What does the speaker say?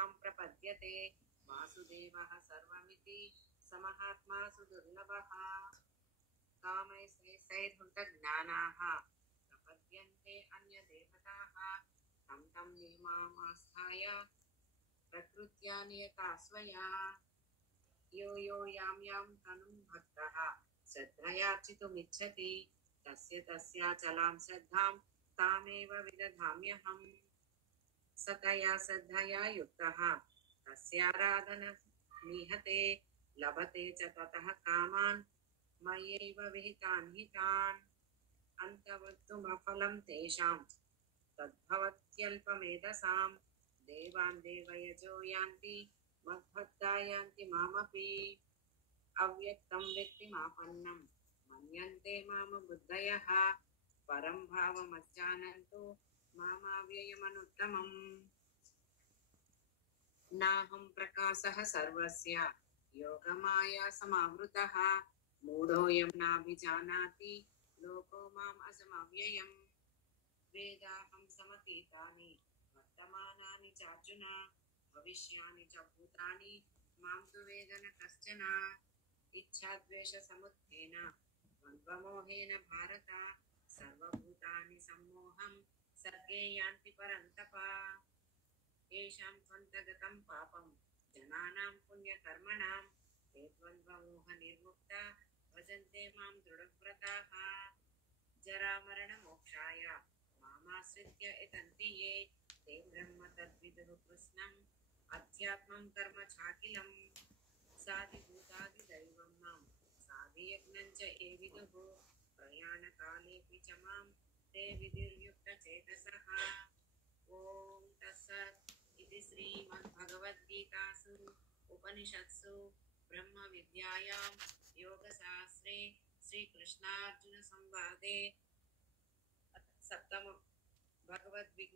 मां प्रपद्यते वासुदेवः सर्वमिति समहात्मा सुदुर्लभः कामैस्तैर्हृतज्ञानाः प्रपद्यन्ते अन्यदेवताः तं तं नियमामास्थाय प्रकृत्या नियता स्वया यो यो यां यां तनुं भक्तः श्रद्धयार्चितुमिच्छति तस्य तस्याचलां श्रद्धां तामेव विदधाम्यहम् सतया श्रद्धया युक्तः तस्याराधनमीहते लभते च ततः कामान् मयैव विहितान् हितान् अन्तवत्तुमफलं तेषां तद्भवत्यल्पमेधसां देवान् देवयजो यान्ति मद्भक्ता यान्ति मामपि अव्यक्तं व्यक्तिमापन्नं मन्यन्ते माम बुद्धयः परं भावमज्जानन्तु मामाव्ययमनुत्तमम् नाहं प्रकाशः सर्वस्य योगमाया समावृतः मूढोऽयं नाभिजानाति लोको माम् अजमव्ययम् वेदाहं समतीतानि वर्तमानानि चार्जुन भविष्यानि च भूतानि मां तु वेद न कश्चन इच्छाद्वेषसमुत्थेन द्वन्द्वमोहेन भारत सर्वभूतानि सम्मोहं सर्गे यान्ति परन्तप येषां त्वन्तगतं पापं जनानां पुण्यकर्मणां ते द्वन्द्वमोहनिर्मुक्ता भजन्ते मां दृढव्रताः जरामरणमोक्षाय मामाश्रित्य यतन्ति ये ते ब्रह्म तद्विदुः कृष्णम् अध्यात्मं कर्म चाखिलं साधिभूतादिदैवं मां साधियज्ञं च ये विदुः प्रयाणकालेऽपि च मां ते विधिर्युक्तचेतसः ॐ तत्सत् इति श्रीमद्भगवद्गीतासु उपनिषत्सु ब्रह्मविद्यायां योगशास्त्रे श्रीकृष्णार्जुनसंवादे सप्तम भगवद्गीता